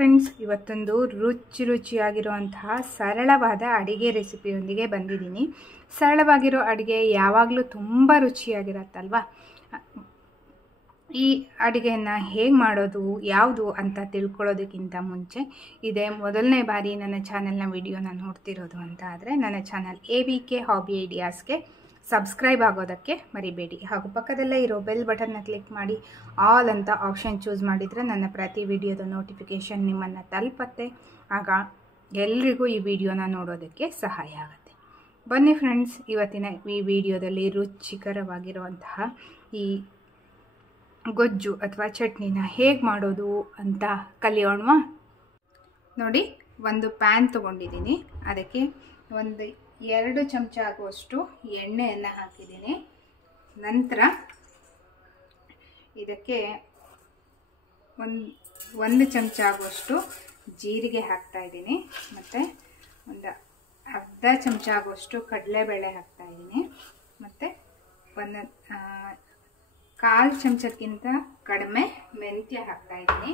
Friends, ಇವತ್ತೊಂದು ರುಚಿಯಾಗಿರುವಂತಹ ಸರಳವಾದ ಅಡಿಗೆ ರೆಸಿಪಿಯೊಂದಿಗೆ ಬಂದಿದ್ದೀನಿ. ಸರಳವಾಗಿರೋ ಅಡಿಗೆ ಯಾವಾಗಲೂ ತುಂಬ ರುಚಿಯಾಗಿರುತ್ತಲ್ವಾ. ಈ ಅಡಿಗೆಯನ್ನು ಹೇಗೆ ಮಾಡೋದು, ಯಾವುದು ಅಂತ ತಿಳ್ಕೊಳ್ಳೋದಕ್ಕಿಂತ ಮುಂಚೆ, ಇದೇ ಮೊದಲನೇ ಬಾರಿ ನನ್ನ ಚಾನಲ್ನ ವಿಡಿಯೋನ ನೋಡ್ತಿರೋದು ಅಂತ ಆದರೆ ನನ್ನ ಚಾನಲ್ ABK ಹಾಬಿ ಐಡಿಯಾಸ್ಗೆ ಸಬ್ಸ್ಕ್ರೈಬ್ ಆಗೋದಕ್ಕೆ ಮರಿಬೇಡಿ. ಹಾಗೂ ಪಕ್ಕದಲ್ಲೇ ಇರೋ ಬೆಲ್ ಬಟನ್ನ ಕ್ಲಿಕ್ ಮಾಡಿ ಆಲ್ ಅಂತ ಆಪ್ಷನ್ ಚೂಸ್ ಮಾಡಿದರೆ ನನ್ನ ಪ್ರತಿ ವಿಡಿಯೋದ ನೋಟಿಫಿಕೇಷನ್ ನಿಮ್ಮನ್ನು ತಲುಪತ್ತೆ. ಆಗ ಎಲ್ರಿಗೂ ಈ ವಿಡಿಯೋನ ನೋಡೋದಕ್ಕೆ ಸಹಾಯ ಆಗುತ್ತೆ. ಬನ್ನಿ ಫ್ರೆಂಡ್ಸ್, ಇವತ್ತಿನ ಈ ವಿಡಿಯೋದಲ್ಲಿ ರುಚಿಕರವಾಗಿರುವಂತಹ ಈ ಗೊಜ್ಜು ಅಥವಾ ಚಟ್ನಿನ ಹೇಗೆ ಮಾಡೋದು ಅಂತ ಕಲಿಯೋಣವಾ. ನೋಡಿ, ಒಂದು ಪ್ಯಾನ್ ತೊಗೊಂಡಿದ್ದೀನಿ. ಅದಕ್ಕೆ ಒಂದು 2 ಚಮಚ ಆಗುವಷ್ಟು ಎಣ್ಣೆಯನ್ನು ಹಾಕಿದ್ದೀನಿ. ನಂತರ ಇದಕ್ಕೆ ಒಂದು ಚಮಚ ಆಗುವಷ್ಟು ಜೀರಿಗೆ ಹಾಕ್ತಾ ಇದ್ದೀನಿ. ಮತ್ತು ಒಂದು ಅರ್ಧ ಚಮಚ ಆಗುವಷ್ಟು ಕಡಲೆಬೇಳೆ ಹಾಕ್ತಾ ಇದ್ದೀನಿ. ಮತ್ತು ಒಂದು 1/4 ಚಮಚಕ್ಕಿಂತ ಕಡಿಮೆ ಮೆಂತ್ಯ ಹಾಕ್ತಾ ಇದ್ದೀನಿ.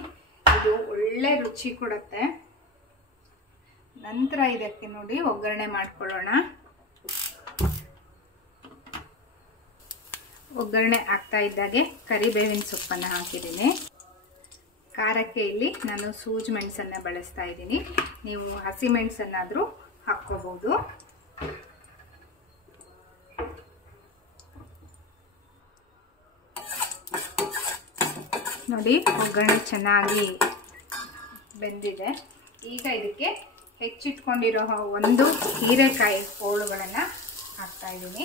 ಇದು ಒಳ್ಳೆ ರುಚಿ ಕೊಡುತ್ತೆ. ನಂತರ ಇದಕ್ಕೆ ನೋಡಿ ಒಗ್ಗರಣೆ ಮಾಡ್ಕೊಳ್ಳೋಣ. ಒಗ್ಗರಣೆ ಆಗ್ತಾ ಇದ್ದಾಗೆ ಕರಿಬೇವಿನ ಸೊಪ್ಪನ್ನು ಹಾಕಿದ್ದೀನಿ. ಖಾರಕ್ಕೆ ಇಲ್ಲಿ ನಾನು ಸೂಜಿ ಮೆಣಸನ್ನು ಬಳಸ್ತಾ ಇದ್ದೀನಿ. ನೀವು ಹಸಿ ಮೆಣಸನ್ನಾದರೂ ಹಾಕ್ಕೋಬಹುದು. ನೋಡಿ, ಒಗ್ಗರಣೆ ಚೆನ್ನಾಗಿ ಬೆಂದಿದೆ. ಈಗ ಇದಕ್ಕೆ ಹೆಚ್ಚಿಟ್ಕೊಂಡಿರೋ ಒಂದು ಹೀರೆಕಾಯಿ ಹೋಳುಗಳನ್ನು ಹಾಕ್ತಾ ಇದ್ದೀನಿ.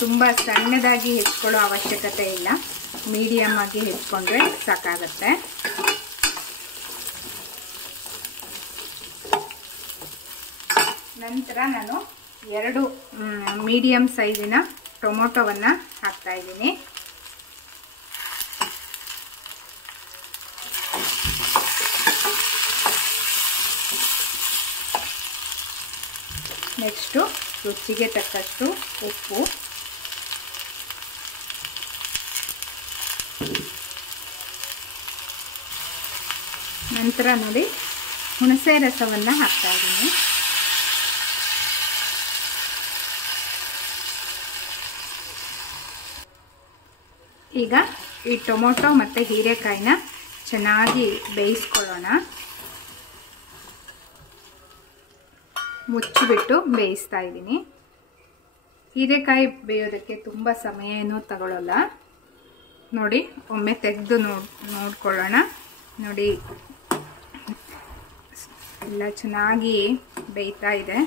ತುಂಬ ಸಣ್ಣದಾಗಿ ಹೆಚ್ಚಿಕೊಳ್ಳೋ ಅವಶ್ಯಕತೆ ಇಲ್ಲ, ಮೀಡಿಯಮ್ ಆಗಿ ಹೆಚ್ಚಿಕೊಂಡ್ರೆ ಸಾಕಾಗತ್ತೆ. ನಂತರ ನಾನು 2 ಮೀಡಿಯಮ್ ಸೈಜಿನ ಟೊಮೊಟೊವನ್ನು ಹಾಕ್ತಾ ಇದ್ದೀನಿ. ನೆಕ್ಸ್ಟು ರುಚಿಗೆ ತಕ್ಕಷ್ಟು ಉಪ್ಪು, ನಂತರ ನೋಡಿ ಹುಣಸೆ ರಸವನ್ನು ಹಾಕ್ತಾ ಇದ್ದೀನಿ. ಈಗ ಈ ಟೊಮೊಟೊ ಮತ್ತು ಹೀರೆಕಾಯಿನ ಚೆನ್ನಾಗಿ ಬೇಯಿಸ್ಕೊಳ್ಳೋಣ. ಮುಚ್ಚಿಬಿಟ್ಟು ಬೇಯಿಸ್ತಾ ಇದ್ದೀನಿ. ಹೀರೆಕಾಯಿ ಬೇಯೋದಕ್ಕೆ ತುಂಬ ಸಮಯ ಏನೂ ತಗೊಳ್ಳಲ್ಲ. ನೋಡಿ, ಒಮ್ಮೆ ತೆಗೆದು ನೋಡ್ಕೊಳ್ಳೋಣ. ನೋಡಿ, ಎಲ್ಲ ಚೆನ್ನಾಗಿ ಬೇಯ್ತಾ ಇದೆ.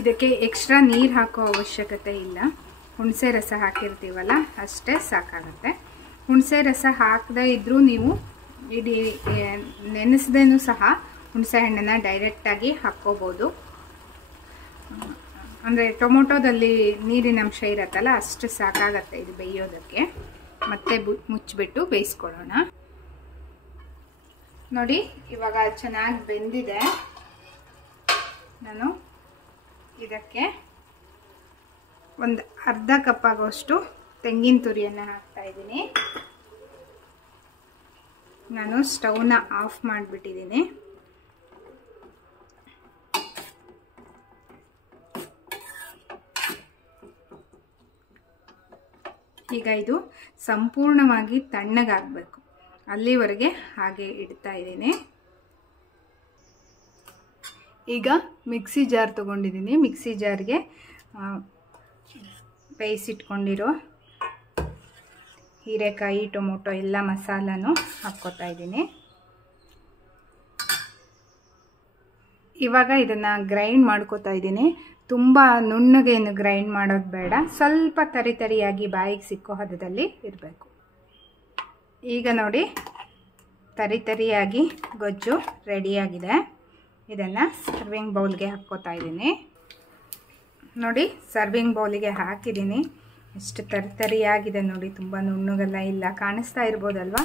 ಇದಕ್ಕೆ ಎಕ್ಸ್ಟ್ರಾ ನೀರು ಹಾಕೋ ಅವಶ್ಯಕತೆ ಇಲ್ಲ. ಹುಣಸೆ ರಸ ಹಾಕಿರ್ತೀವಲ್ಲ, ಅಷ್ಟೇ ಸಾಕಾಗುತ್ತೆ. ಹುಣಸೆ ರಸ ಹಾಕದೇ ಇದ್ದರೂ ನೀವು ಇಡೀ ನೆನೆಸದೇನೂ ಸಹ ಹುಣಸೆ ಹಣ್ಣನ್ನು ಡೈರೆಕ್ಟಾಗಿ ಹಾಕ್ಕೋಬೋದು. ಅಂದರೆ ಟೊಮೊಟೊದಲ್ಲಿ ನೀರಿನ ಅಂಶ ಇರತ್ತಲ್ಲ, ಅಷ್ಟು ಸಾಕಾಗತ್ತೆ ಇದು ಬೇಯೋದಕ್ಕೆ. ಮತ್ತೆ ಮುಚ್ಚಿಬಿಟ್ಟು ಬೇಯಿಸ್ಕೊಳ್ಳೋಣ. ನೋಡಿ, ಇವಾಗ ಚೆನ್ನಾಗಿ ಬೆಂದಿದೆ. ನಾನು ಇದಕ್ಕೆ ಒಂದು ಅರ್ಧ ಕಪ್ ಆಗೋಷ್ಟು ತೆಂಗಿನ ತುರಿಯನ್ನು ಹಾಕ್ತಾ ಇದ್ದೀನಿ. ನಾನು ಸ್ಟವ್ನ ಆಫ್ ಮಾಡಿಬಿಟ್ಟಿದ್ದೀನಿ. ಈಗ ಇದು ಸಂಪೂರ್ಣವಾಗಿ ತಣ್ಣಗಾಗಬೇಕು, ಅಲ್ಲಿವರೆಗೆ ಹಾಗೆ ಇಡ್ತಾ ಇದ್ದೀನಿ. ಈಗ ಮಿಕ್ಸಿ ಜಾರ್ ತೊಗೊಂಡಿದ್ದೀನಿ. ಮಿಕ್ಸಿ ಜಾರ್ಗೆ ಬೇಯಿಸಿಟ್ಕೊಂಡಿರೋ ಹೀರೆಕಾಯಿ, ಟೊಮೊಟೊ ಎಲ್ಲ ಮಸಾಲನೂ ಹಾಕ್ಕೋತಾ ಇದ್ದೀನಿ. ಇವಾಗ ಇದನ್ನು ಗ್ರೈಂಡ್ ಮಾಡ್ಕೋತಾ ಇದ್ದೀನಿ. ತುಂಬ ನುಣ್ಣಗೇನು ಗ್ರೈಂಡ್ ಮಾಡೋದು ಬೇಡ, ಸ್ವಲ್ಪ ತರಿಯಾಗಿ ಬಾಯಿಗೆ ಸಿಕ್ಕೋ ಹದದಲ್ಲಿ ಇರಬೇಕು. ಈಗ ನೋಡಿ, ತರಿಯಾಗಿ ಗೊಜ್ಜು ರೆಡಿಯಾಗಿದೆ. ಇದನ್ನು ಸರ್ವಿಂಗ್ ಬೌಲ್ಗೆ ಹಾಕ್ಕೋತಾ ಇದ್ದೀನಿ. ನೋಡಿ, ಸರ್ವಿಂಗ್ ಬೌಲಿಗೆ ಹಾಕಿದ್ದೀನಿ. ಎಷ್ಟು ತರಿಯಾಗಿದೆ ನೋಡಿ, ತುಂಬ ನುಣ್ಣಗೆಲ್ಲ ಇಲ್ಲ. ಕಾಣಿಸ್ತಾ ಇರ್ಬೋದಲ್ವ,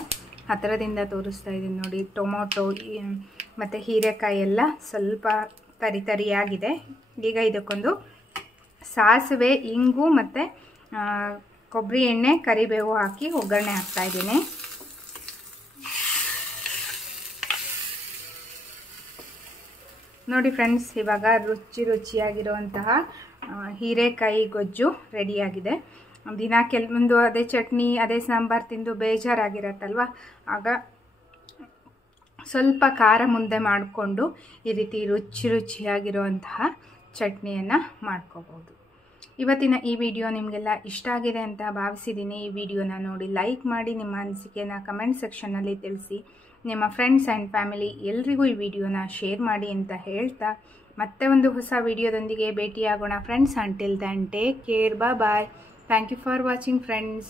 ಹತ್ತಿರದಿಂದ ತೋರಿಸ್ತಾ ಇದ್ದೀನಿ ನೋಡಿ. ಟೊಮೊಟೊ ಮತ್ತು ಹೀರೆಕಾಯಿ ಎಲ್ಲ ಸ್ವಲ್ಪ ತರಿಯಾಗಿದೆ. ಈಗ ಇದಕ್ಕೊಂದು ಸಾಸಿವೆ, ಇಂಗು ಮತ್ತು ಕೊಬ್ಬರಿ ಎಣ್ಣೆ, ಕರಿಬೇವು ಹಾಕಿ ಒಗ್ಗರಣೆ ಹಾಕ್ತಾಯಿದ್ದೀನಿ. ನೋಡಿ ಫ್ರೆಂಡ್ಸ್, ಇವಾಗ ರುಚಿಯಾಗಿರುವಂತಹ ಹೀರೆಕಾಯಿ ಗೊಜ್ಜು ರೆಡಿಯಾಗಿದೆ. ದಿನ ಕೆಲವೊಂದು ಅದೇ ಚಟ್ನಿ ಅದೇ ಸಾಂಬಾರು ತಿಂದು ಬೇಜಾರಾಗಿರತ್ತಲ್ವ, ಆಗ ಸ್ವಲ್ಪ ಖಾರ ಮುಂದೆ ಮಾಡಿಕೊಂಡು ಈ ರೀತಿ ರುಚಿಯಾಗಿರುವಂತಹ ಚಟ್ನಿಯನ್ನು ಮಾಡ್ಕೋಬೋದು. ಇವತ್ತಿನ ಈ ವಿಡಿಯೋ ನಿಮಗೆಲ್ಲ ಇಷ್ಟ ಆಗಿದೆ ಅಂತ ಭಾವಿಸಿದ್ದೀನಿ. ಈ ವಿಡಿಯೋನ ನೋಡಿ ಲೈಕ್ ಮಾಡಿ, ನಿಮ್ಮ ಅನಿಸಿಕೆನ ಕಮೆಂಟ್ ಸೆಕ್ಷನ್ನಲ್ಲಿ ತಿಳಿಸಿ. ನಿಮ್ಮ ಫ್ರೆಂಡ್ಸ್ ಆ್ಯಂಡ್ ಫ್ಯಾಮಿಲಿ ಎಲ್ರಿಗೂ ಈ ವಿಡಿಯೋನ ಶೇರ್ ಮಾಡಿ ಅಂತ ಹೇಳ್ತಾ ಮತ್ತೆ ಒಂದು ಹೊಸ ವಿಡಿಯೋದೊಂದಿಗೆ ಭೇಟಿಯಾಗೋಣ friends. Until then take care, bye. Thank you for watching friends.